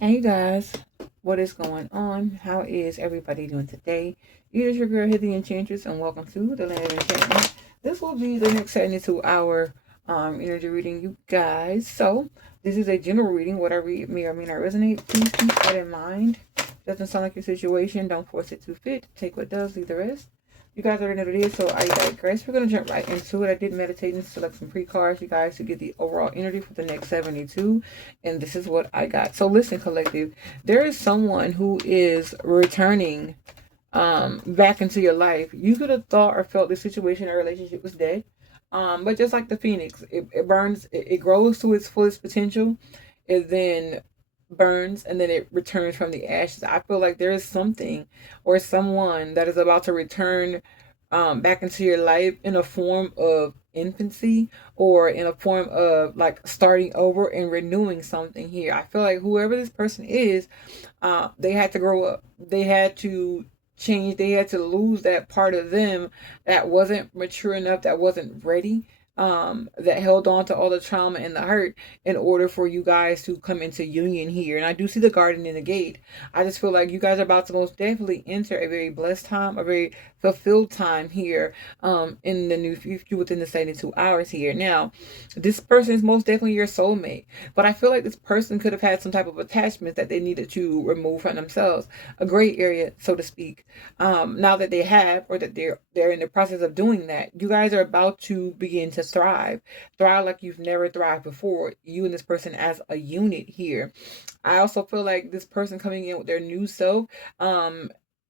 Hey guys, what is going on? How is everybody doing today? It is your girl, Hit the Enchantress, and welcome to the Land of Enchantment. This will be the next 72-hour energy reading, you guys. So, this is a general reading. What I read may or may not resonate. Please keep that in mind. Doesn't sound like your situation. Don't force it to fit. Take what does, leave the rest. You guys already know what it is, so I digress. We're going to jump right into it. I did meditate and select some pre-cards, you guys, to get the overall energy for the next 72. And this is what I got. So listen, collective, there is someone who is returning back into your life. You could have thought or felt the situation or relationship was dead. But just like the phoenix, it burns, it grows to its fullest potential. It then burns and then it returns from the ashes. I feel like there is something or someone that is about to return back into your life in a form of infancy or in a form of like starting over and renewing something here. I feel like whoever this person is, they had to grow up. They had to change. They had to lose that part of them that wasn't mature enough, that wasn't ready, that held on to all the trauma and the hurt in order for you guys to come into union here. And I do see the garden in the gate. I just feel like you guys are about to most definitely enter a very blessed time, a very fulfilled time here in the new future within the 72 hours here. Now, this person is most definitely your soulmate, but I feel like this person could have had some type of attachment that they needed to remove from themselves, a gray area, so to speak. Now that they have, or that they're in the process of doing that, you guys are about to begin to thrive like you've never thrived before. You and this person as a unit here. I also feel like this person coming in with their new self,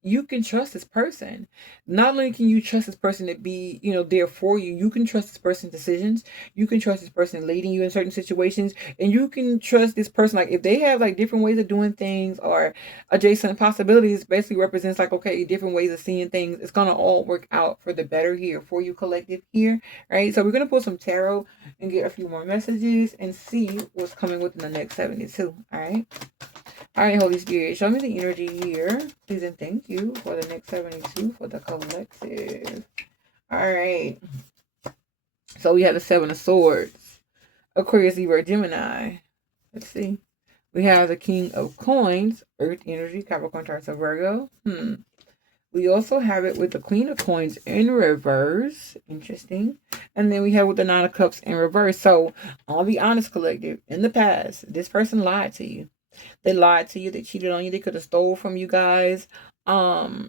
you can trust this person. Not only can you trust this person to be, there for you, you can trust this person's decisions. You can trust this person leading you in certain situations. And you can trust this person, like if they have like different ways of doing things or adjacent possibilities, basically represents like, okay, different ways of seeing things. It's going to all work out for the better here for you collective here, right? So we're going to pull some tarot and get a few more messages and see what's coming within the next 72. All right. All right, Holy Spirit, show me the energy here. Please and thank you for the next 72 for the collective. All right. So we have the Seven of Swords, Aquarius, Libra, Gemini. Let's see. We have the King of Coins, Earth energy, Capricorn, Taurus, Virgo. We also have it with the Queen of Coins in reverse. Interesting. And then we have with the Nine of Cups in reverse. So I'll be honest, collective. In the past, this person lied to you. They lied to you. They cheated on you. They could have stole from you guys.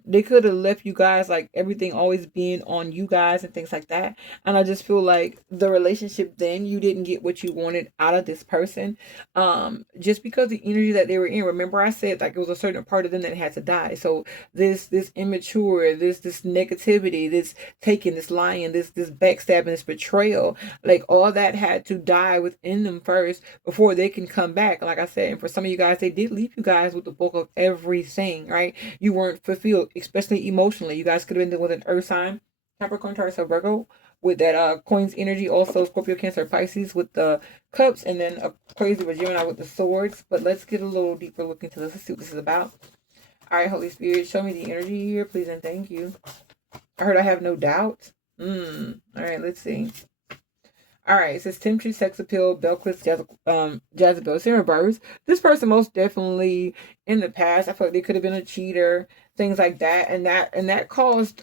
They could have left you guys like everything always being on you guys and things like that. And I just feel like the relationship then you didn't get what you wanted out of this person. Just because the energy that they were in. Remember, I said like it was a certain part of them that had to die. So this immature, this negativity, this taking, this lying, this backstabbing, this betrayal, like all that had to die within them first before they can come back. Like I said, and for some of you guys, they did leave you guys with the bulk of everything, right? You weren't fulfilled, especially emotionally. You guys could have been dealing with an earth sign, Capricorn, Taurus, or Virgo, with that coins energy. Also Scorpio, Cancer, Pisces with the cups, and then a crazy Gemini with the swords. But let's get a little deeper look into this. Let's see what this is about. All right, Holy Spirit, show me the energy here, please and thank you. I heard I have no doubt. All right, let's see. All right, it says temptress, sex appeal, Belquist, Jezebel. It's in reverse. This person most definitely in the past, I feel like they could have been a cheater, things like that, and that caused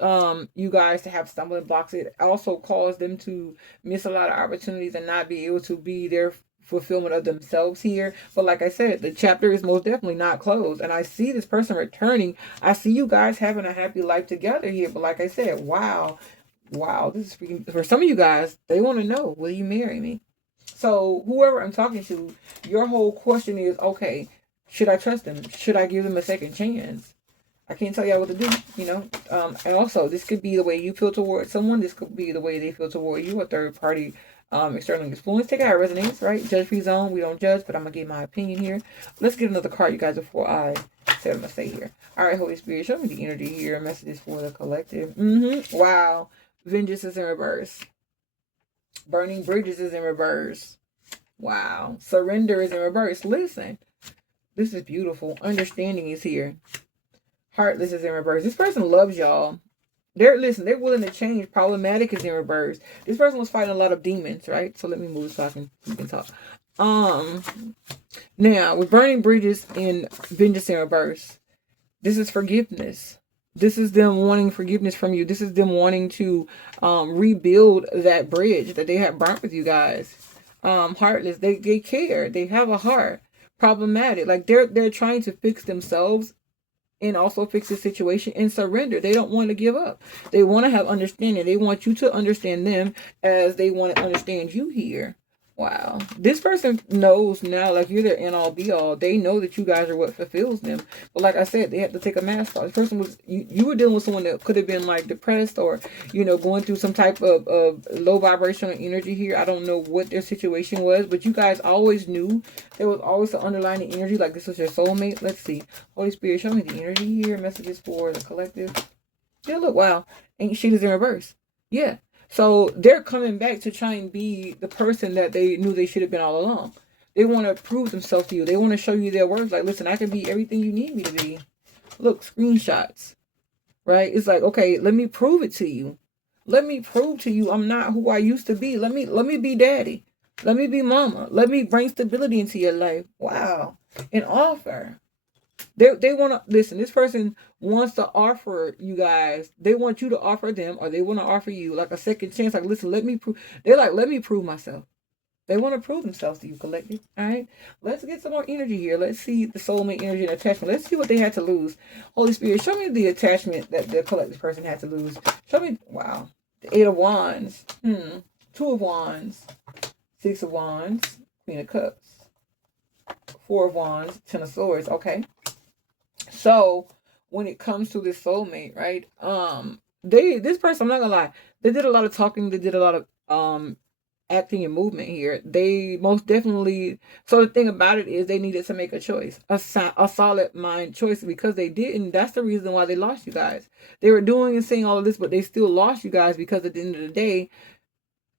you guys to have stumbling blocks. It also caused them to miss a lot of opportunities and not be able to be their fulfillment of themselves here. But like I said, the chapter is most definitely not closed, and I see this person returning. I see you guys having a happy life together here. But like I said, wow, this is freaking, for some of you guys, they want to know, will you marry me? So whoever I'm talking to, your whole question is, okay, should I trust them? Should I give them a second chance? I can't tell y'all what to do, and also this could be the way you feel towards someone. This could be the way they feel toward you, a third party external influence. Take out resonance, right? Judge free zone. We don't judge, but I'm gonna give my opinion here. Let's get another card, you guys, before I say what I'm gonna say here. All right, Holy Spirit, show me the energy here. Messages for the collective. Wow. Vengeance is in reverse. Burning bridges is in reverse. Wow. Surrender is in reverse. Listen, this is beautiful. Understanding is here. Heartless is in reverse. This person loves y'all. They're willing to change. Problematic is in reverse. This person was fighting a lot of demons, right? So let me move so we can talk. Um, Now with burning bridges in vengeance in reverse, this is forgiveness. This is them wanting forgiveness from you. This is them wanting to rebuild that bridge that they have burnt with you guys. Heartless. They care. They have a heart. Problematic. Like they're trying to fix themselves and also fix the situation and surrender. They don't want to give up. They want to have understanding. They want you to understand them as they want to understand you here. Wow. This person knows now, like you're their end all be all. They know that you guys are what fulfills them. But like I said, they have to take a mask off. This person was, you were dealing with someone that could have been like depressed or, going through some type of low vibrational energy here. I don't know what their situation was, but you guys always knew there was always an underlying energy. Like this was your soulmate. Let's see. Holy Spirit, show me the energy here. Messages for the collective. Yeah, look, wow. And shit is in reverse. Yeah. So they're coming back to try and be the person that they knew they should have been all along. They want to prove themselves to you. They want to show you their worth. Like, listen, I can be everything you need me to be. Look, screenshots, right? It's like, okay, let me prove it to you. Let me prove to you I'm not who I used to be. Let me be daddy. Let me be mama. Let me bring stability into your life. Wow. An offer. They want to listen. This person wants to offer you guys. They want you to offer them, or they want to offer you like a second chance. Like, listen, let me prove. They're like, let me prove myself. They want to prove themselves to you, collective. All right. Let's get some more energy here. Let's see the soulmate energy and attachment. Let's see what they had to lose. Holy Spirit, show me the attachment that the collective person had to lose. Show me. Wow. The 8 of Wands. 2 of Wands. 6 of Wands. Queen of Cups. 4 of Wands. 10 of Swords. Okay. So when it comes to this soulmate, right? This person, I'm not gonna lie, they did a lot of talking, they did a lot of acting and movement here. They most definitely, so the thing about it is they needed to make a choice, a solid mind choice, because they didn't. That's the reason why they lost you guys. They were doing and saying all of this, but they still lost you guys because at the end of the day,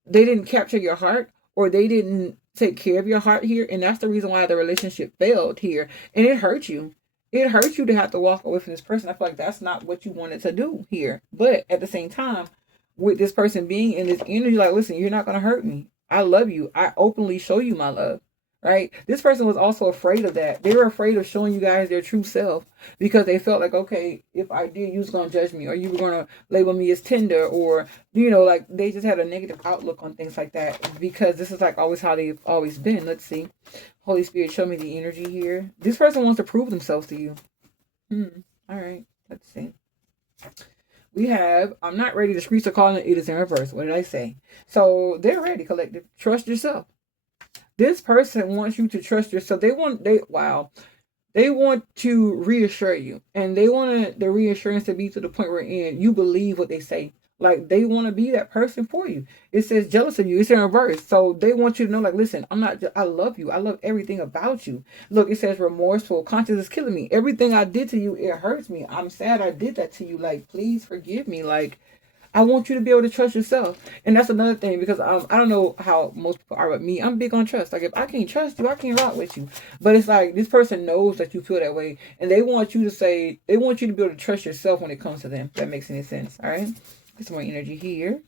they didn't capture your heart, or they didn't take care of your heart here, and that's the reason why the relationship failed here, and it hurt you. It hurts you to have to walk away from this person. I feel like that's not what you wanted to do here. But at the same time, with this person being in this energy, like, listen, you're not going to hurt me. I love you. I openly show you my love, right? This person was also afraid of that. They were afraid of showing you guys their true self because they felt like, okay, if I did, you was going to judge me, or you were going to label me as tender, or, like they just had a negative outlook on things like that, because this is like always how they've always been. Let's see. Holy Spirit, show me the energy here. This person wants to prove themselves to you. All right. Let's see. We have, I'm not ready. The streets are calling. It is in reverse. What did I say? So they're ready, collective. Trust yourself. This person wants you to trust yourself. They want to reassure you. And they want the reassurance to be to the point where you believe what they say. Like, they want to be that person for you. It says jealous of you. It's in reverse. So they want you to know, like, listen, I love you. I love everything about you. Look, it says remorseful. Conscience is killing me. Everything I did to you, it hurts me. I'm sad I did that to you. Like, please forgive me. Like, I want you to be able to trust yourself. And that's another thing, because I don't know how most people are with me. I'm big on trust. Like, if I can't trust you, I can't rock with you. But it's like, this person knows that you feel that way. And they want you to be able to trust yourself when it comes to them. If that makes any sense. All right. Get some more energy here.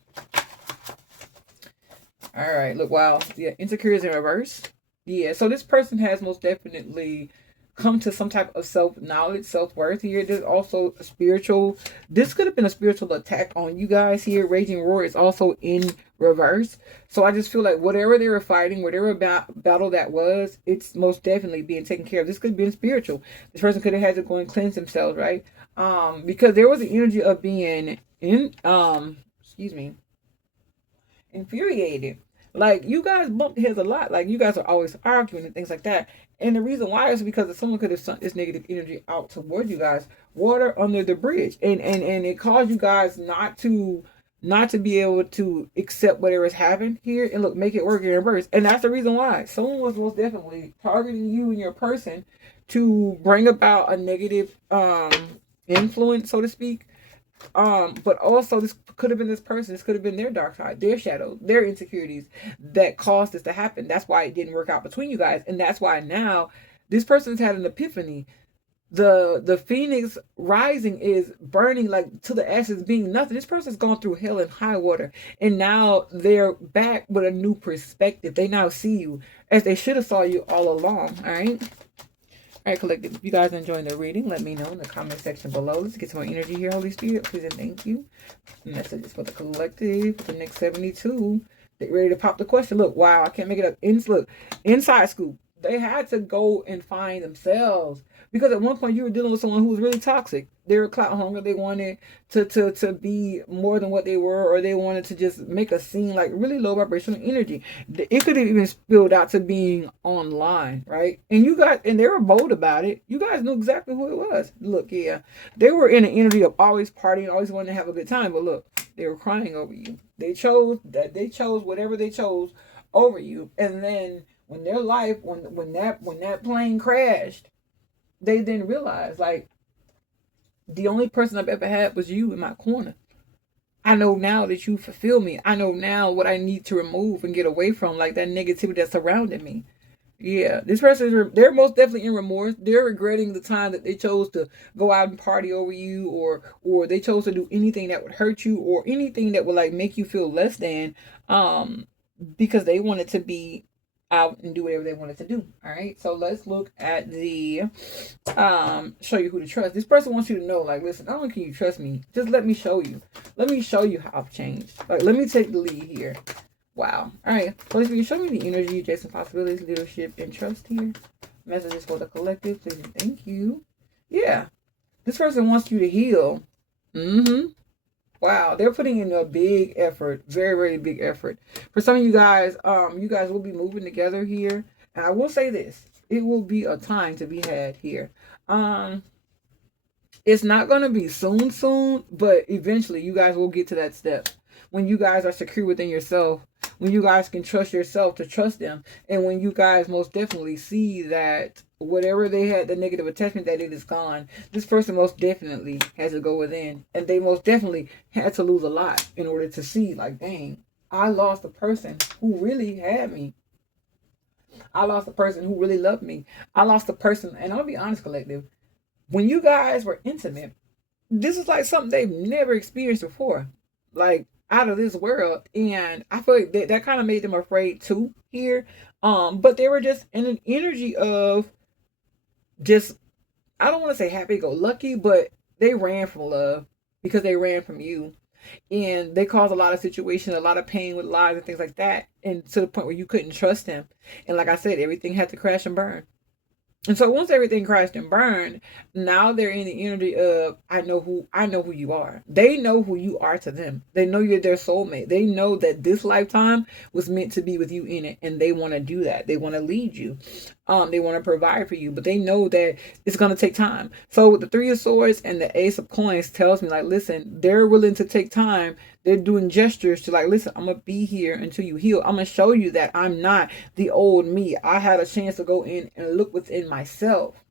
All right. Look, wow. Yeah, insecure is in reverse. Yeah. So this person has most definitely come to some type of self-knowledge, self-worth here. There's also a spiritual. This could have been a spiritual attack on you guys here. Raging Roar is also in reverse. So I just feel like whatever they were fighting, whatever battle that was, it's most definitely being taken care of. This could have been spiritual. This person could have had to go and cleanse themselves, right? Because there was an energy of being infuriated. Like, you guys bumped heads a lot. Like, you guys are always arguing and things like that. And the reason why is because someone could have sent this negative energy out towards you guys. Water under the bridge. And it caused you guys not to be able to accept whatever is happening here and look, make it work in reverse. And that's the reason why. Someone was most definitely targeting you and your person to bring about a negative influence, so to speak. But also this could have been this person. This could have been their dark side, their shadow, their insecurities that caused this to happen. That's why it didn't work out between you guys. And that's why now this person's had an epiphany. the phoenix rising is burning like to the ashes, being nothing. This person's gone through hell and high water, and now they're back with a new perspective. They now see you as they should have saw you all along. All right. All right, collective. If you guys are enjoying the reading, let me know in the comment section below. Let's get some more energy here, Holy Spirit. Please and thank you. Messages for the collective for the next 72. Get ready to pop the question. Look, wow, I can't make it up. Look, inside scoop. They had to go and find themselves. Because at one point you were dealing with someone who was really toxic. They were clout hungry. They wanted to be more than what they were, or they wanted to just make a scene, like really low vibrational energy. It could have even spilled out to being online, right? And you guys, and they were bold about it. You guys knew exactly who it was. Look, yeah, they were in an energy of always partying, always wanting to have a good time. But look, they were crying over you. They chose whatever they chose over you. And then when their life, when that plane crashed, they then realized, like, the only person I've ever had was you in my corner. I know now that you fulfill me. I know now what I need to remove and get away from, like that negativity that's surrounding me. Yeah, this person, they're most definitely in remorse. They're regretting the time that they chose to go out and party over you, or they chose to do anything that would hurt you, or anything that would like make you feel less than, because they wanted to be out and do whatever they wanted to do. All right, so let's look at the show you who to trust. This person wants you to know, like, listen, not only can you trust me, just let me show you how I've changed. Like, let me take the lead here. Wow. All right, Holy Spirit, show me the energy, adjacent possibilities, leadership, and trust here. Messages for the collective, please and thank you. Yeah, this person wants you to heal. Wow, they're putting in a big effort, very, very big effort. For some of you guys will be moving together here. And I will say this, it will be a time to be had here. It's not going to be soon, but eventually you guys will get to that step. When you guys are secure within yourself, when you guys can trust yourself to trust them, and when you guys most definitely see that whatever they had, the negative attachment, that it is gone. This person most definitely has to go within, and they most definitely had to lose a lot in order to see, like, dang, I lost a person who really had me. I lost a person who really loved me. I lost a person, and I'll be honest, collective, when you guys were intimate, this is like something they've never experienced before. Like, out of this world. And I feel like that kind of made them afraid too here. But they were just in an energy of just, I don't want to say happy-go-lucky, but they ran from love because they ran from you. And they caused a lot of situations, a lot of pain with lies and things like that. And to the point where you couldn't trust them. And like I said, everything had to crash and burn. And so once everything crashed and burned, now they're in the energy of, I know who you are. They know who you are to them. They know you're their soulmate. They know that this lifetime was meant to be with you in it, and they want to do that. They want to lead you. They want to provide for you, but they know that it's going to take time. So with the Three of Swords and the Ace of Coins tells me, like, listen, they're willing to take time. They're doing gestures to, like, listen, I'm going to be here until you heal. I'm going to show you that I'm not the old me. I had a chance to go in and look within myself,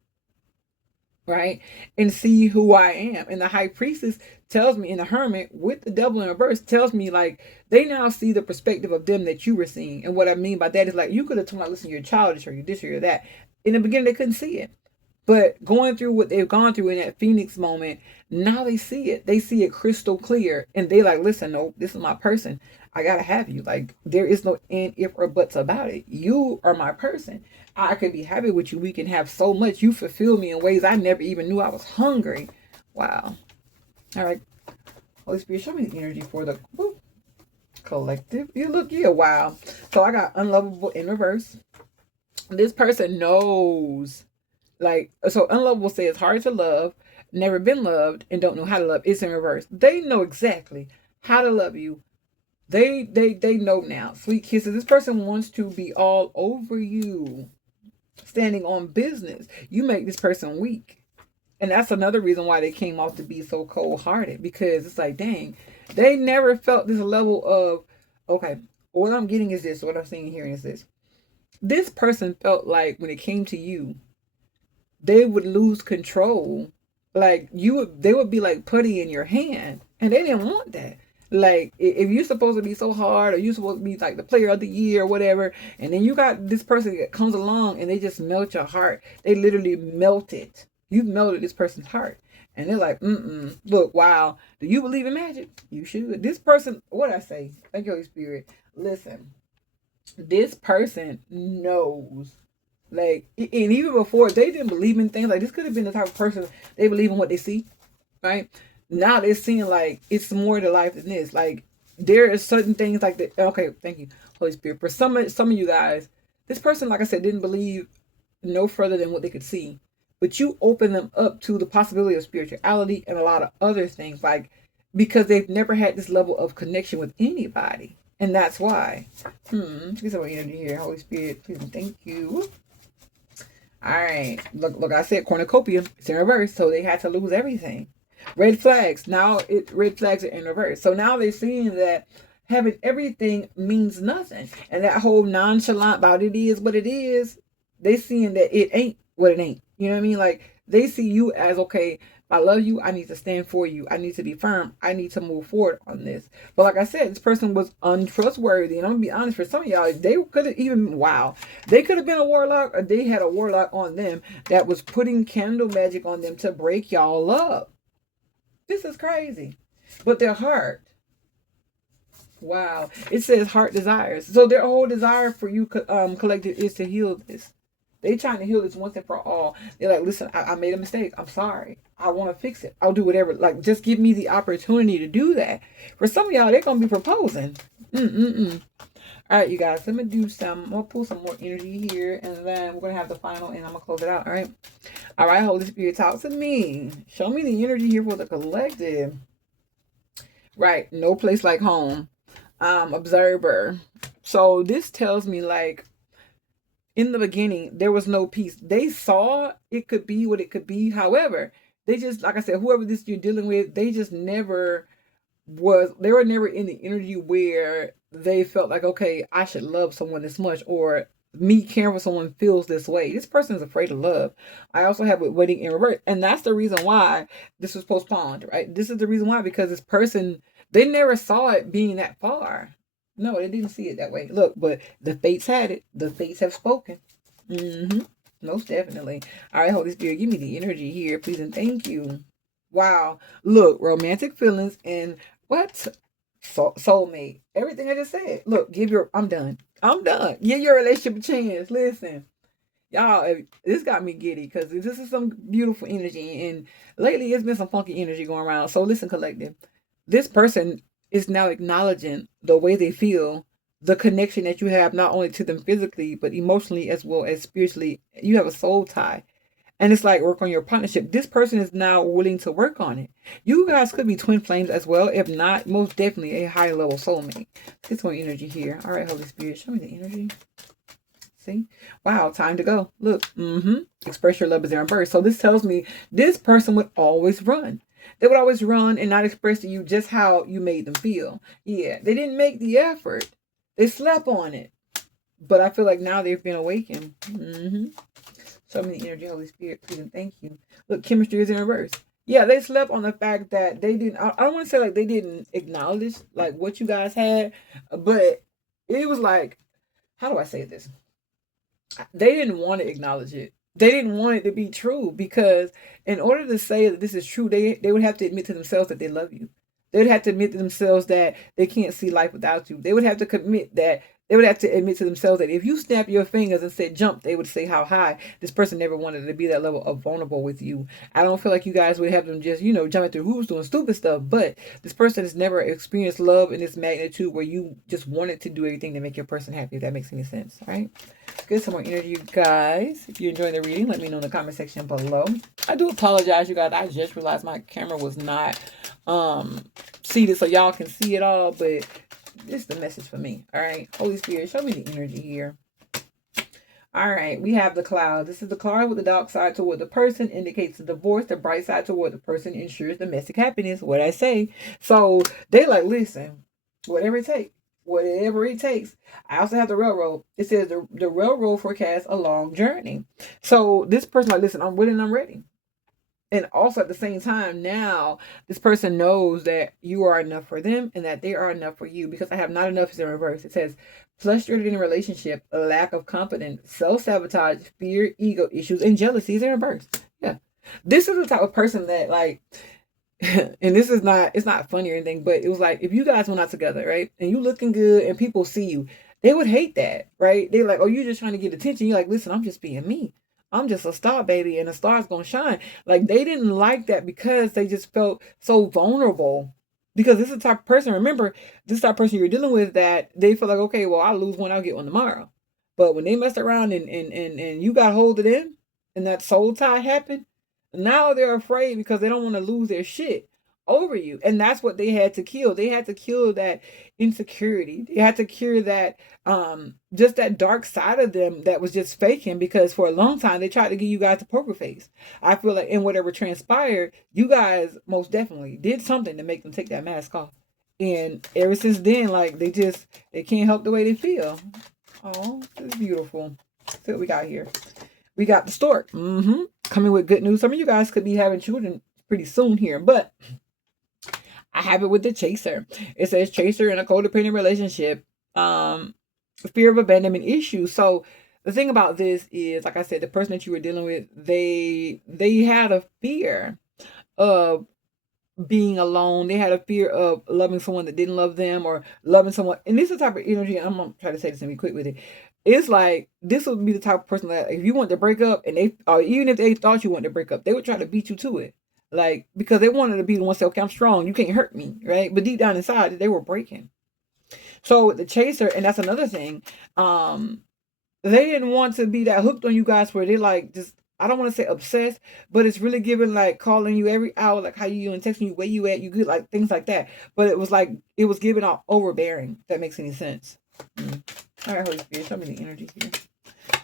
right? And see who I am. And the High Priestess tells me, in the Hermit with the Devil in reverse, tells me, like, they now see the perspective of them that you were seeing. And what I mean by that is, like, you could have told me, listen, you're childish, or you're this, or you're that. In the beginning, they couldn't see it. But going through what they've gone through in that Phoenix moment, now they see it. They see it crystal clear. And they like, listen, no, this is my person. I got to have you. Like, there is no and, if, or buts about it. You are my person. I can be happy with you. We can have so much. You fulfill me in ways I never even knew I was hungry. Wow. All right. Holy Spirit, show me the energy for the collective. You look, yeah, wow. So I got unlovable in reverse. This person knows. Like, so unlovable says hard to love, never been loved, and don't know how to love. It's in reverse. They know exactly how to love you. They know now. Sweet kisses. This person wants to be all over you, standing on business. You make this person weak. And that's another reason why they came off to be so cold-hearted, because it's like, dang, they never felt this level of, okay, what I'm getting is this, what I'm seeing here is this. This person felt like when it came to you, they would lose control. Like, they would be like putty in your hand, and they didn't want that. Like, if you're supposed to be so hard, or you're supposed to be like the player of the year or whatever, and then you got this person that comes along and they just melt your heart. They literally melt it. You've melted this person's heart. And they're like, look, wow, do you believe in magic? You should. This person, what I say? Thank you, Holy Spirit. Listen, this person knows. Like, and even before, they didn't believe in things. Like, this could have been the type of person, they believe in what they see, right? Now they're seeing, like, it's more to life than this. Like, there are certain things like that. Okay, thank you, Holy Spirit. For some of you guys, this person, like I said, didn't believe no further than what they could see. But you open them up to the possibility of spirituality and a lot of other things, like, because they've never had this level of connection with anybody. And that's why. Let's get some energy here. Holy Spirit, please and thank you. All right. Look, I said cornucopia. It's in reverse, so they had to lose everything. Red flags. Now red flags are in reverse. So now they're seeing that having everything means nothing. And that whole nonchalant about it is what it is, they seeing that it ain't what it ain't. You know what I mean? Like, they see you as, okay, I love you. I need to stand for you. I need to be firm. I need to move forward on this. But like I said, this person was untrustworthy. And I'm going to be honest, for some of y'all, they could have even, they could have been a warlock, or they had a warlock on them that was putting candle magic on them to break y'all up. This is crazy. But their heart, wow. It says heart desires. So their whole desire for you, collective, is to heal this. They trying to heal this once and for all. They're like, listen, I made a mistake. I'm sorry. I want to fix it. I'll do whatever. Like, just give me the opportunity to do that. For some of y'all, they're going to be proposing. All right, you guys, let me do some. I'm going to pull some more energy here. And then we're going to have the final, and I'm going to close it out. All right. All right, Holy Spirit, talk to me. Show me the energy here for the collective. Right. No place like home. Observer. So this tells me, like, in the beginning, there was no peace. They saw it could be what it could be. However, they just, like I said, whoever this you're dealing with, they just never they were never in the energy where they felt like, okay, I should love someone this much, or me caring for someone feels this way. This person is afraid of love. I also have it waiting in reverse. And that's the reason why this was postponed, right? This is the reason why, because this person, they never saw it being that far. No, they didn't see it that way. Look, but the fates had it. The fates have spoken. Most definitely. All right, Holy Spirit, give me the energy here, please and thank you. Wow. Look, romantic feelings and what? Soulmate. Everything I just said. Look, I'm done. Give your relationship a chance. Listen. Y'all, this got me giddy because this is some beautiful energy. And lately, it's been some funky energy going around. So listen, collective. This person is now acknowledging the way they feel, the connection that you have not only to them physically, but emotionally as well as spiritually. You have a soul tie. And it's like, work on your partnership. This person is now willing to work on it. You guys could be twin flames as well. If not, most definitely a high level soulmate. Get some more energy here. All right, Holy Spirit, show me the energy. See? Wow, time to go. Look, express your love as their birth. So this tells me this person would always run. They would always run and not express to you just how you made them feel. Yeah, they didn't make the effort. They slept on it. But I feel like now they've been awakened. Show me the energy, Holy Spirit, please and thank you. Look, chemistry is in reverse. Yeah, they slept on the fact that they didn't, I don't want to say like they didn't acknowledge like what you guys had, but it was like, how do I say this? They didn't want to acknowledge it. They didn't want it to be true, because in order to say that this is true, they would have to admit to themselves that they love you. They would have to admit to themselves that they can't see life without you. They would have to admit to themselves that if you snap your fingers and said jump, they would say how high. This person never wanted to be that level of vulnerable with you. I don't feel like you guys would have them just, jumping through hoops doing stupid stuff. But this person has never experienced love in this magnitude where you just wanted to do everything to make your person happy, if that makes any sense. All right. Get some more energy, you guys. If you're enjoying the reading, let me know in the comment section below. I do apologize, you guys. I just realized my camera was not seated so y'all can see it all, but this is the message for me. All right, Holy Spirit, show me the energy here. All right, we have the cloud. This is the cloud with the dark side toward the person indicates the divorce. The bright side toward the person ensures domestic happiness. What I say. So they like, listen, whatever it takes. Whatever it takes. I also have the railroad. It says the railroad forecasts a long journey. So this person like, listen, I'm willing, I'm ready. And also at the same time, now this person knows that you are enough for them and that they are enough for you, because I have not enough is in reverse. It says frustrated in a relationship, a lack of confidence, self-sabotage, fear, ego issues, and jealousy is in reverse. Yeah. This is the type of person that like, and this is not, it's not funny or anything, but it was like if you guys went out together, right, and you looking good and people see you, they would hate that, right? They're like, oh, you're just trying to get attention. You're like, listen, I'm just being me. I'm just a star, baby, and the star's gonna shine. Like they didn't like that because they just felt so vulnerable. Because this is the type of person, remember, this type of person you're dealing with that they feel like, okay, well, I'll lose one, I'll get one tomorrow. But when they messed around and you got hold of them and that soul tie happened, now they're afraid because they don't want to lose their shit over you. And that's what they had to kill. They had to kill that insecurity. They had to cure that just that dark side of them that was just faking, because for a long time they tried to give you guys a poker face. I feel like in whatever transpired, you guys most definitely did something to make them take that mask off. And ever since then, like they can't help the way they feel. Oh, this is beautiful. See what we got here. We got the stork. Coming with good news. Some of you guys could be having children pretty soon here, but I have it with the chaser. It says chaser in a codependent relationship. Fear of abandonment issues. So the thing about this is, like I said, the person that you were dealing with, they had a fear of being alone. They had a fear of loving someone that didn't love them, or loving someone. And this is the type of energy, I'm gonna try to say this and be quick with it. It's like this would be the type of person that if you want to break up, and they, or even if they thought you wanted to break up, they would try to beat you to it. Like, because they wanted to be the one to say, okay, I'm strong, you can't hurt me, right? But deep down inside, they were breaking. So the chaser, and that's another thing, they didn't want to be that hooked on you guys where they like just, I don't want to say obsessed, but it's really giving like calling you every hour, like how you and texting you, where you at, you good, like things like that. But it was like it was giving out overbearing. If that makes any sense. All right, Holy Spirit, show me the energy here.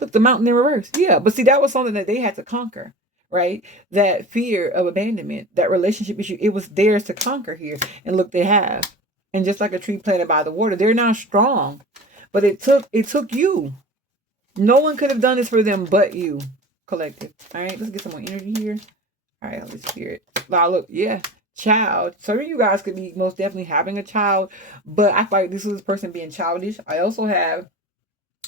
Look, the mountain in reverse. Yeah, but see, that was something that they had to conquer, right? That fear of abandonment, that relationship issue, it was theirs to conquer here. And look, they have. And just like a tree planted by the water, they're now strong. But it took you. No one could have done this for them but you, collective. All right, let's get some more energy here. All right, Holy Spirit. Now, look, yeah, child. Some of you guys could be most definitely having a child, but I feel like this is this person being childish. I also have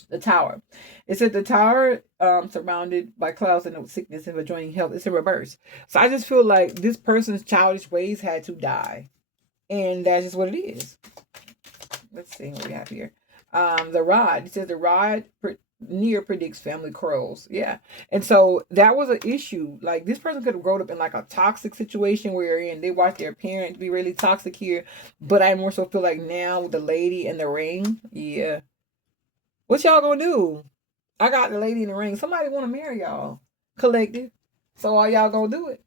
the tower. It said the tower surrounded by clouds and sickness and adjoining health. It's a reverse. So I just feel like this person's childish ways had to die. And that's just what it is. Let's see what we have here. The rod. It says the rod near predicts family quarrels. Yeah. And so that was an issue. Like this person could have grown up in like a toxic situation wherein they watched their parents be really toxic here. But I more so feel like now with the lady and the ring. Yeah. What y'all gonna do? I got the lady in the ring. Somebody want to marry y'all. Collective. So are y'all gonna do it?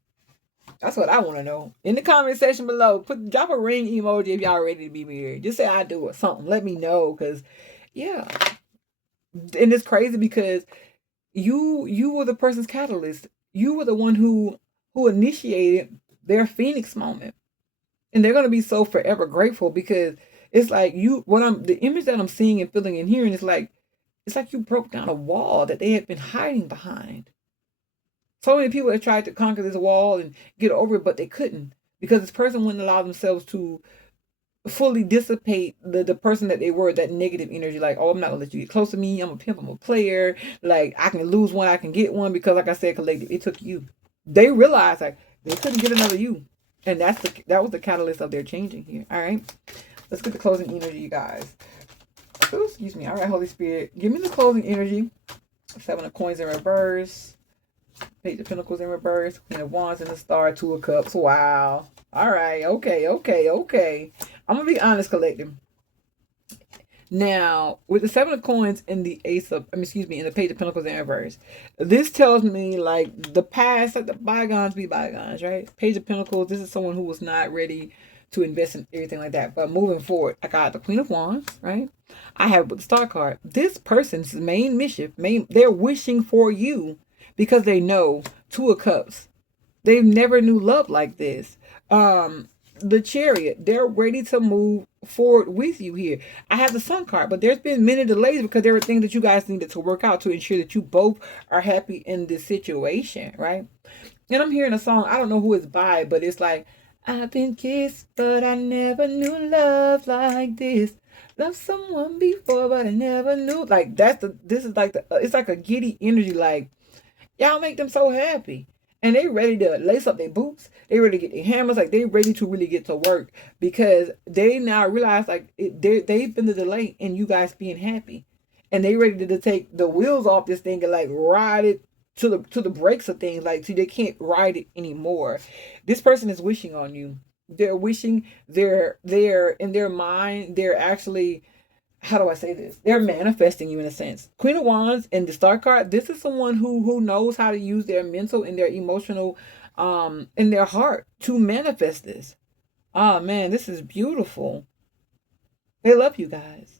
That's what I want to know. In the comment section below, drop a ring emoji if y'all ready to be married. Just say I do or something. Let me know, because yeah. And it's crazy because you were the person's catalyst. You were the one who initiated their Phoenix moment. And they're gonna be so forever grateful, because it's like the image that I'm seeing and feeling and hearing is like, it's like you broke down a wall that they had been hiding behind. So many people have tried to conquer this wall and get over it, but they couldn't, because this person wouldn't allow themselves to fully dissipate the person that they were, that negative energy. Like, oh, I'm not gonna let you get close to me. I'm a pimp. I'm a player. Like, I can lose one, I can get one, because like I said, collective, it took you. They realized like they couldn't get another you, and that was the catalyst of their changing here. All right, let's get the closing energy, you guys. Ooh, excuse me. All right, Holy Spirit, give me the closing energy. 7 of coins in reverse. Page of Pentacles in reverse, Queen of Wands in the Star, 2 of Cups. Wow. All right. Okay. I'm going to be honest, collective. Now, with the 7 of Coins and the in the Page of Pentacles in reverse, this tells me like the past, like the bygones be bygones, right? Page of Pentacles, this is someone who was not ready to invest in everything like that. But moving forward, I got the Queen of Wands, right? I have with the Star card. This person's main mission, they're wishing for you, because they know 2 of Cups. They never knew love like this. The Chariot, they're ready to move forward with you here. I have the Sun card, but there's been many delays because there were things that you guys needed to work out to ensure that you both are happy in this situation, right? And I'm hearing a song, I don't know who it's by, but it's like, I've been kissed, but I never knew love like this. Loved someone before, but I never knew. Like, it's like a giddy energy, like, y'all make them so happy. And they ready to lace up their boots. They ready to get their hammers. Like, they ready to really get to work, because they now realize, like, they've been the delay in you guys being happy, and they ready to take the wheels off this thing and, like, ride it to the brakes of things. Like, see, they can't ride it anymore. This person is wishing on you. They're wishing. They're in their mind. They're actually, how do I say this? They're manifesting you in a sense. Queen of Wands and the Star card. This is someone who knows how to use their mental and their emotional, in their heart to manifest this. Oh man, this is beautiful. They love you guys.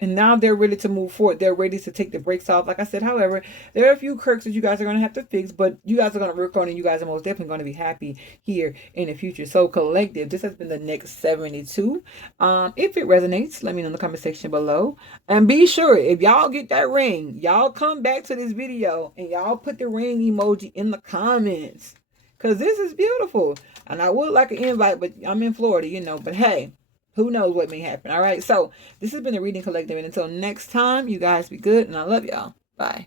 And now they're ready to move forward. They're ready to take the brakes off. Like I said, however, there are a few quirks that you guys are going to have to fix, but you guys are going to work on it. You guys are most definitely going to be happy here in the future. So, collective, this has been the next 72. If it resonates, let me know in the comment section below. And be sure, if y'all get that ring, y'all come back to this video and y'all put the ring emoji in the comments, because this is beautiful. And I would like an invite, but I'm in Florida, you know. But hey, who knows what may happen. All right. So this has been the Reading Collective. And until next time, you guys be good. And I love y'all. Bye.